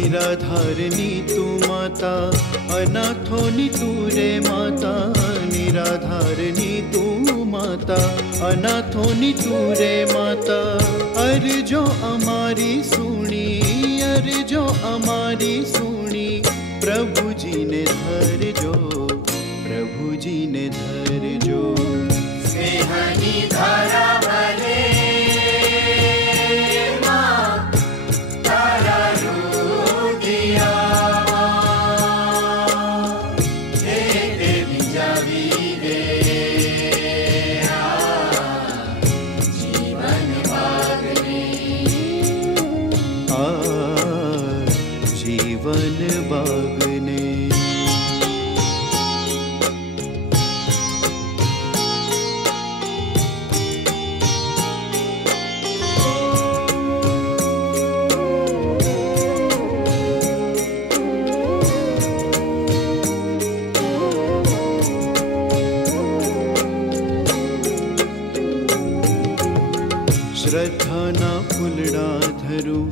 निराधारनी तू माता, अनाथोनी तू रे माता। निराधारनी तू माता, अनाथोनी तू रे माता। अरे जो अमारी सुनी, अरे जो अमारी सुनी, प्रभु जी ने धर जो, प्रभु जी ने धर जो। स्नेहनी धारा भले जीवन बागने। श्रद्धा ना फुलड़ा धरूं,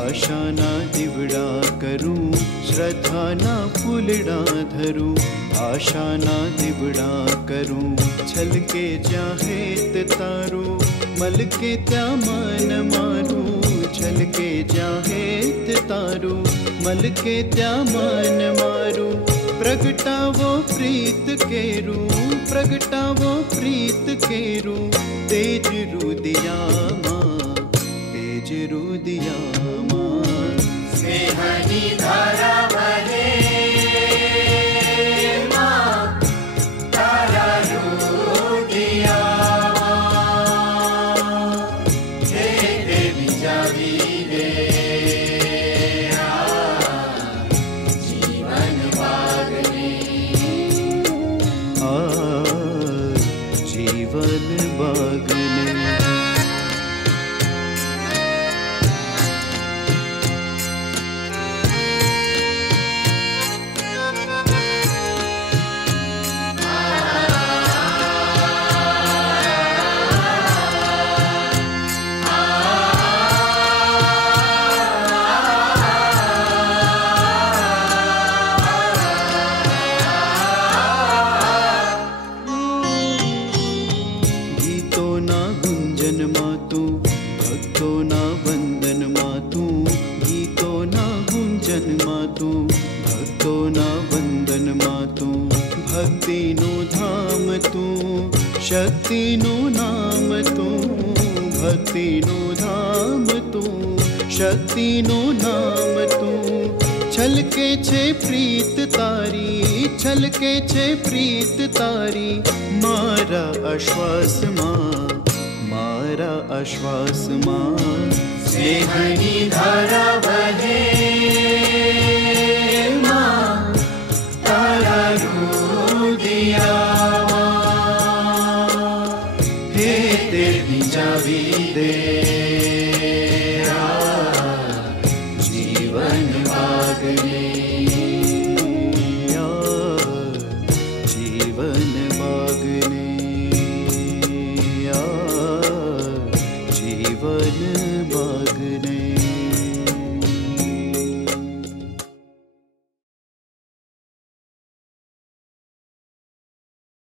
आशा ना दिवड़ा करूं। श्रद्धा ना फुलड़ा धरूं, आशा ना दिवड़ा करूं। छल के जाहेत तारू, मल के त्या मन मारूं। छल के जाहेत तारू, मल के त्या मन मारूं। प्रगटावो प्रीत केरूं, प्रगटावो प्रीत केरूं। तेज रुदिया मां, तेज रुदिया मां। स्नेहनी धारा भले मां, तारा रुदिया मां। हे देवी जावी दे जीवन बागने। जीवन बागने। मातू भक्तो ना वंदन मातू। गीतो ना गुंजन मातू, भक्तो ना वंदन मातू। भक्ति नु धाम तू, शक्ति नु नाम तू। भक्ति नु धाम तू, शक्ति नु नाम तू। छलके छे प्रीत तारी, छलके छे प्रीत तारी। मारा आश्वास मां, मारा आश्वास मां। स्नेहनी धारा बहे मां, तारा रुदिया मां। हे तेरी जावी दे जीवन बागने। जीवन बागने, जीवन बागने।